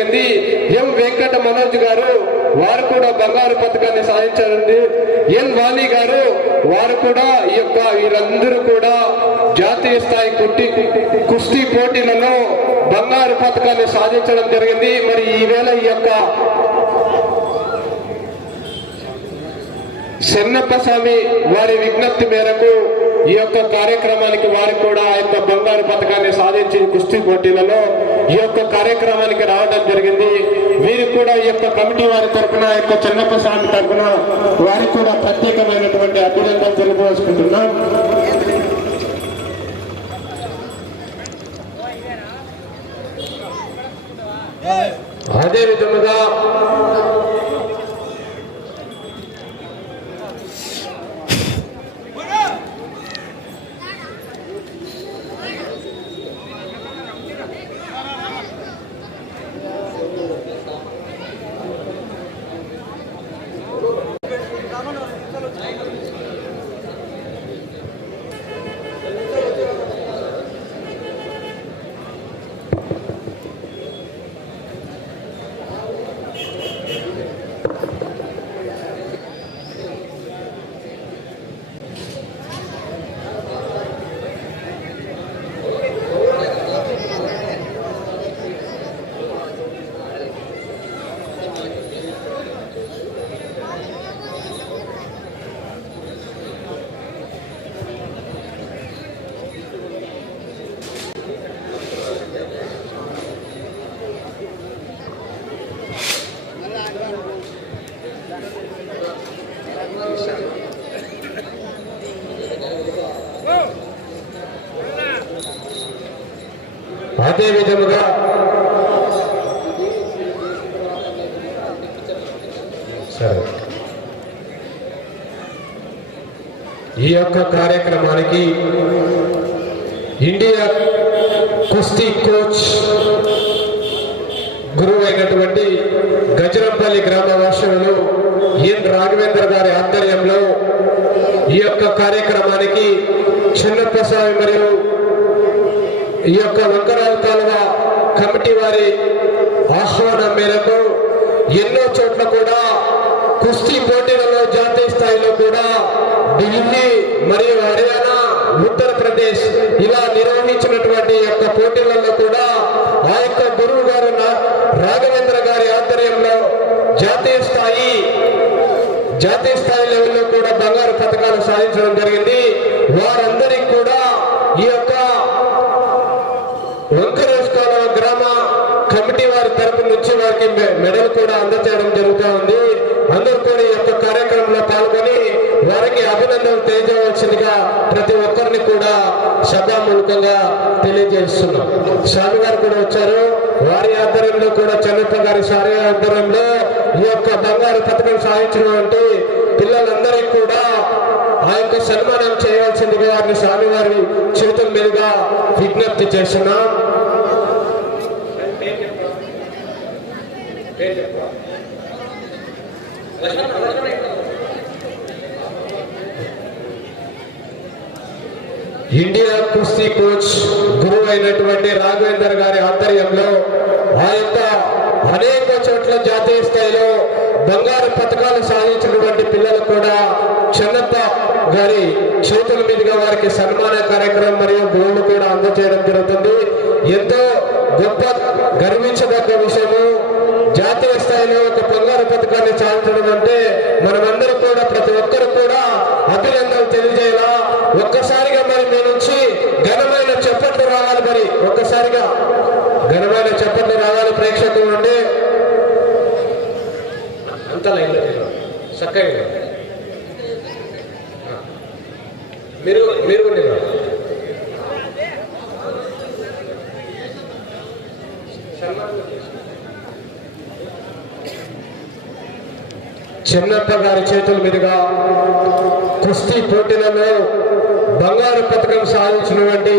జరిగింది. ఎం వెంకట మనోజ్ గారు వారు కూడా బంగారు పథకాన్ని సాధించారండి. ఎన్ వాణి గారు వారు కూడా ఈ యొక్క వీరందరూ కూడా జాతీయ స్థాయి కుట్టి కుస్తీ పోటీలలో బంగారు పథకాన్ని సాధించడం జరిగింది. మరి ఈవేళ ఈ యొక్క చెన్నప్ప స్వామి వారి విజ్ఞప్తి మేరకు ఈ యొక్క కార్యక్రమానికి వారు కూడా ఆ యొక్క బంగారు పథకాన్ని సాధించి కుస్తీ పోటీలలో ఈ యొక్క కార్యక్రమానికి రావడం జరిగింది. వీరు కూడా ఈ యొక్క కమిటీ వారి తరఫున ఈ యొక్క చెన్నప్ప స్వామి తరఫున వారికి కూడా ప్రత్యేకమైనటువంటి అభినందనలు తెలియజేసుకుంటున్నాం అదే విధముగా అదే విధముగా సరే. ఈ యొక్క కార్యక్రమానికి ఇండియా కుస్తీ కోచ్ గురువు అయినటువంటి గజరంపల్లి గ్రామ వాసులు ఎన్ రాఘవేంద్ర గారి ఆధ్వర్యంలో ఈ యొక్క కార్యక్రమానికి చిన్నప్ప స్వామి మరియు ఈ యొక్క వంకరాల కాలువ కమిటీ వారి ఆహ్వానం మేరకు ఎన్నో చోట్ల కూడా కుస్తీ పోటీలలో జాతీయ స్థాయిలో కూడా ఢిల్లీ మరియు హర్యానా ఉత్తరప్రదేశ్ ఇలా నిర్వహించినటువంటి యొక్క పోటీలలో కూడా ఆ యొక్క గురువు గారు రాఘవేంద్ర గారి ఆధ్వర్యంలో జాతీయ స్థాయి జాతీయ స్థాయి లెవెల్లో కూడా బంగారు పథకాలు సాధించడం జరిగింది వారందరికీ కూడా ఈ యొక్క వంకరేశ్వర గ్రామ కమిటీ వారి తరపు నుంచి వారికి మెడల్ కూడా అందజేయడం జరుగుతూ ఉంది. అందరూ కూడా ఈ యొక్క కార్యక్రమంలో పాల్గొని వారికి అభినందనలు తెలియజేయవలసిందిగా ప్రతి ఒక్కరిని కూడా సభాముఖంగా తెలియజేస్తున్నాం. స్వామి గారు కూడా వచ్చారు. వారి ఆధ్వర్యంలో కూడా చంద్రప్ప గారి సారి ఆధ్వర్యంలో ఈ యొక్క బంగారు పథకం సాధించినటువంటి పిల్లలందరికీ కూడా ఆ యొక్క సన్మానం చేయవలసిందిగా వారిని స్వామివారి చేతుల మీదుగా విజ్ఞప్తి చేస్తున్నాం. ఇండియా కుస్తీ కోచ్ గురువు అయినటువంటి రాఘవేందర్ గారి ఆధ్వర్యంలో ఆ యొక్క అనేక చోట్ల జాతీయ స్థాయిలో బంగారు పథకాలు సాధించినటువంటి పిల్లలు కూడా చెన్నప్ప గారి చేతుల మీదుగా వారికి సన్మాన కార్యక్రమం మరియు గోల్డ్ కూడా అందజేయడం జరుగుతుంది. ఎంతో గొప్ప గర్వించదగ్గ విషయము జాతీయ స్థాయిలో ఒక బంగారు పథకాన్ని సాధించడం అంటే మనమందరం కూడా ప్రతి ఒక్కరు కూడా అభినందనలు తెలియజేయాలా? ఒక్కసారిగా మరి నేను వచ్చి ఘనమైన చెప్పట్లు రావాలి మరి. ఒక్కసారిగా ఘనమైన చెప్పట్లు రావాలి ప్రేక్షకులు అంటే. అంత చక్కగా మీరు మీరు కూడా నిలబడండి. చిన్నప్ప గారి చేతుల మీదుగా కుస్తీ పోటీలలో బంగారు పథకం సాధించినటువంటి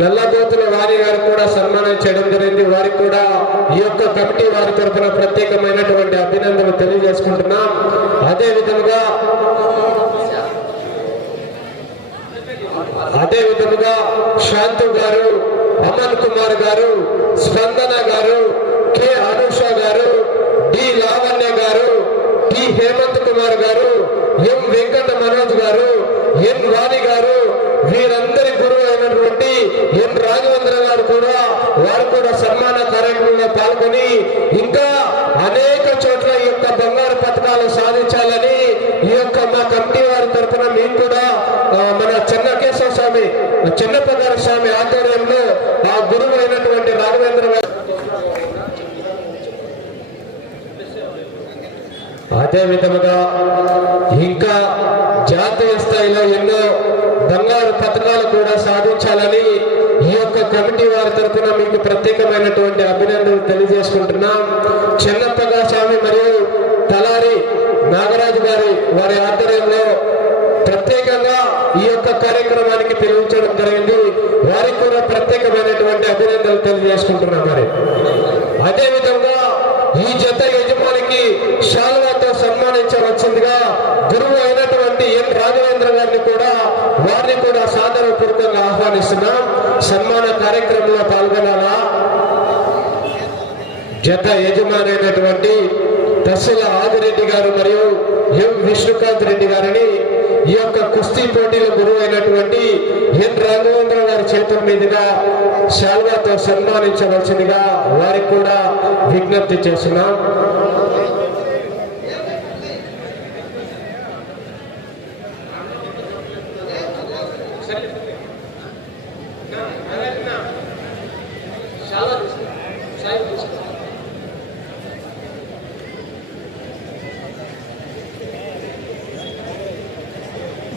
నల్లదోతుల వారి గారు కూడా సన్మానం చేయడం జరిగింది. వారికి కూడా ఈ యొక్క కమిటీ వారి తరఫున ప్రత్యేకమైనటువంటి అభినందనలు తెలియజేసుకుంటున్నాం. అదే విధముగా అదే విధముగా శాంతు గారు అమన్ కుమార్ గారు స్పందన గారు కె అనుష గారు డి లావణ్య గారు ఈ హేమంత్ కుమార్ గారు ఎం వెంకట మనోజ్ గారు ఎన్ వాణి గారు వీరందరి గురువు అయినటువంటి ఎన్ రాఘవేంద్ర గారు కూడా వారు కూడా సన్మాన కార్యక్రమంలో పాల్గొని ఇంకా అనేక చోట్ల ఈ యొక్క బంగారు పథకాలు సాధించాలని ఈ యొక్క మా కమిటీ వారి తరఫున మేము కూడా విధముగా ఇంకా జాతీయ స్థాయిలో ఎన్నో బంగారు పథకాలు కూడా సాధించాలని ఈ యొక్క కమిటీ వారి తరఫున మీకు ప్రత్యేకమైనటువంటి అభినందనలు తెలియజేసుకుంటున్నాం. చిన్నప్పగా స్వామి మరియు తలారి నాగరాజు గారి వారి ఆధ్వర్యంలో ప్రత్యేకంగా ఈ యొక్క కార్యక్రమానికి పిలువచ్చడం జరిగింది. వారికి కూడా ప్రత్యేకమైనటువంటి అభినందనలు తెలియజేసుకుంటున్నాం మరి. అదే విధంగా ఈ జత యజమానికి శాలువాతో వచ్చిందిగా. గురువు అయినటువంటి ఎన్ రాఘవేంద్ర గారిని కూడా వారిని కూడా సాదరపూర్వకంగా ఆహ్వానిస్తున్నాం. సన్మాన కార్యక్రమంలో పాల్గొనాలా? జత యజమాని అయినటువంటి దశల ఆదిరెడ్డి గారు మరియు ఎం విష్ణుకాంత్ రెడ్డి గారిని ఈ యొక్క కుస్తీ పోటీల గురువు అయినటువంటి ఎన్ రాఘవేంద్ర గారి చేతుల మీదుగా శాల్వాతో సన్మానించవలసిందిగా వారికి కూడా విజ్ఞప్తి చేస్తున్నాం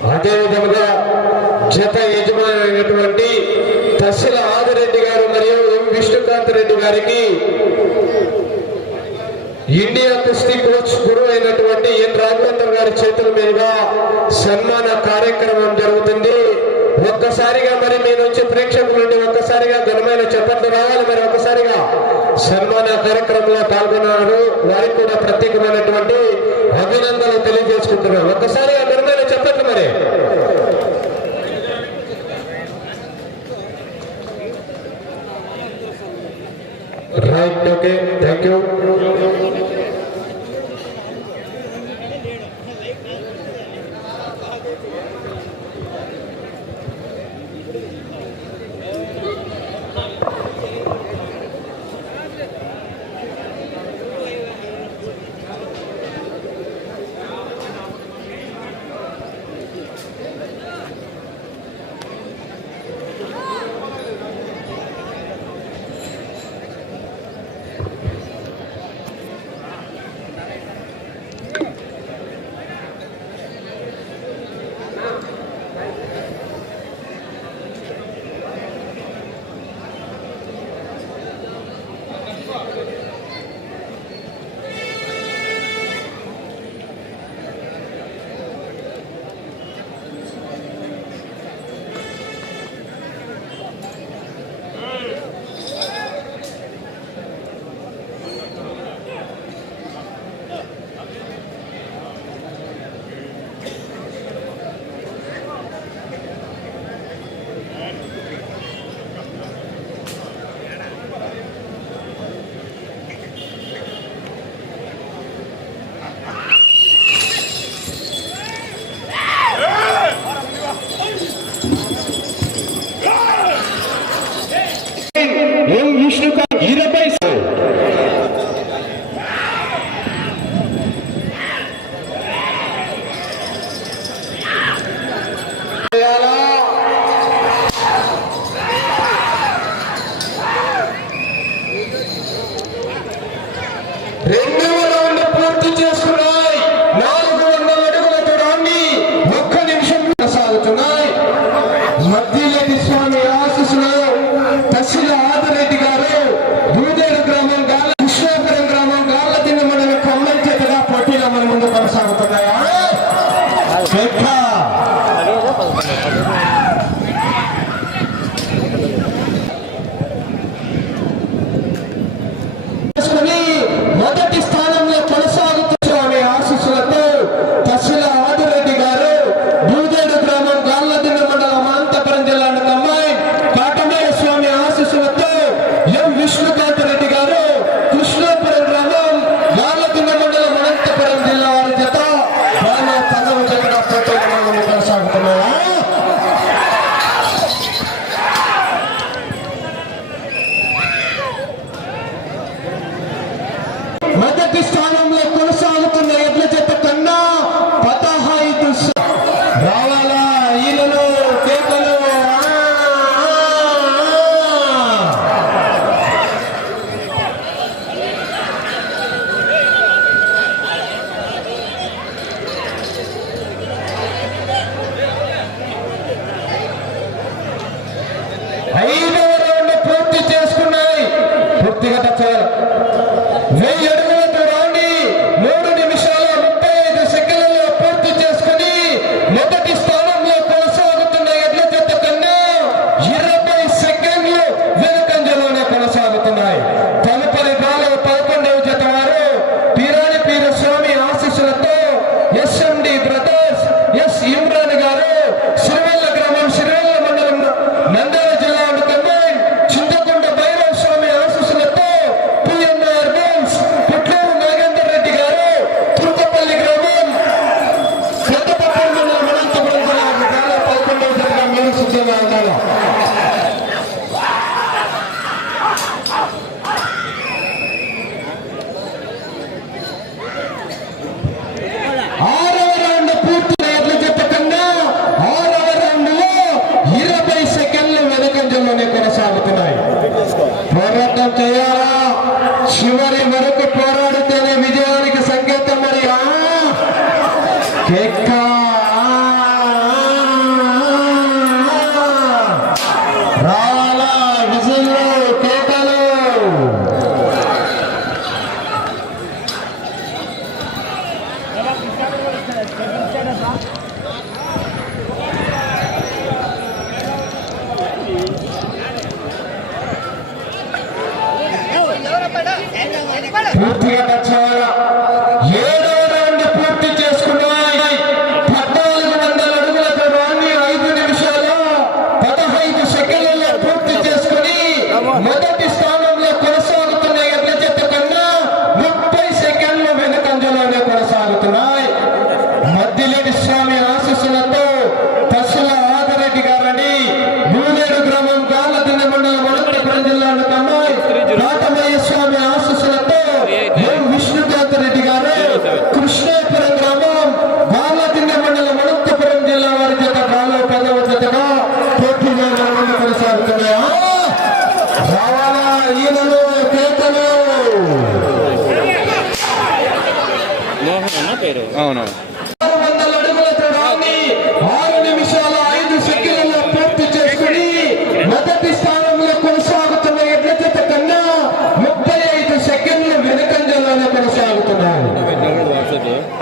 అదే విధముగా జత యజమాని అయినటువంటి తస్సిల ఆదిరెడ్డి గారు మరియు ఎం విష్ణుకాంత్ రెడ్డి గారికి ఇండియా కుస్తీ కోచ్ గురువు అయినటువంటి ఎన్ రాఘవేంద్ర గారి చేతుల మీదుగా సన్మాన కార్యక్రమం జరుగుతుంది. ఒక్కసారిగా మరి మీ నుంచి ప్రేక్షకుల నుండి ఒక్కసారిగా ఘనమైన చెప్పట్లు రావాలి. మరి ఒక్కసారిగా సన్మాన కార్యక్రమంలో పాల్గొన్నారు వారికి కూడా ప్రత్యేకమైనటువంటి అభినందనలు తెలియజేసుకుంటున్నారు ఒక్కసారిగా que, thank you.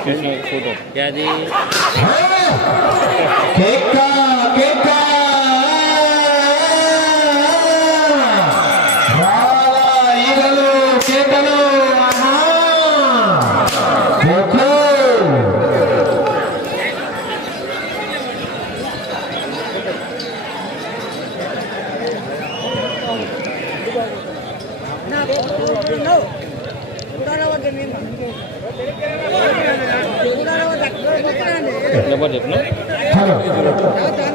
Okay. Keep going, keep going. Number देते ना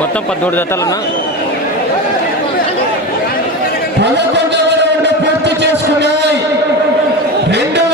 మొత్తం పదమూడు జతలన్నా. పూర్తి చేసుకున్నాయి. రెండు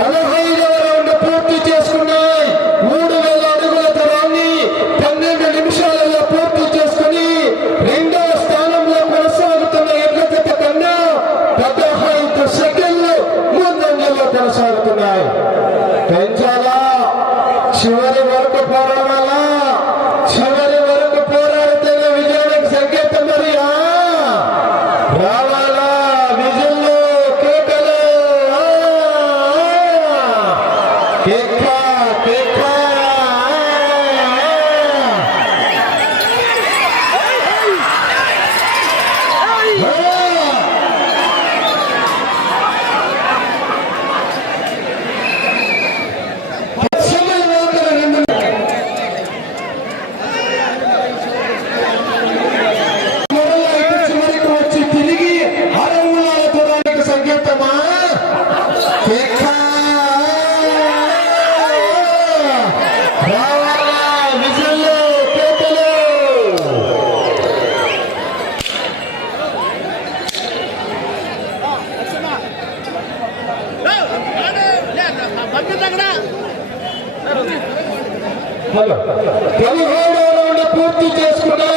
పదహైదవ రౌండ్ హలో పదిహేడవ రౌండ్ పూర్తి చేసుకునే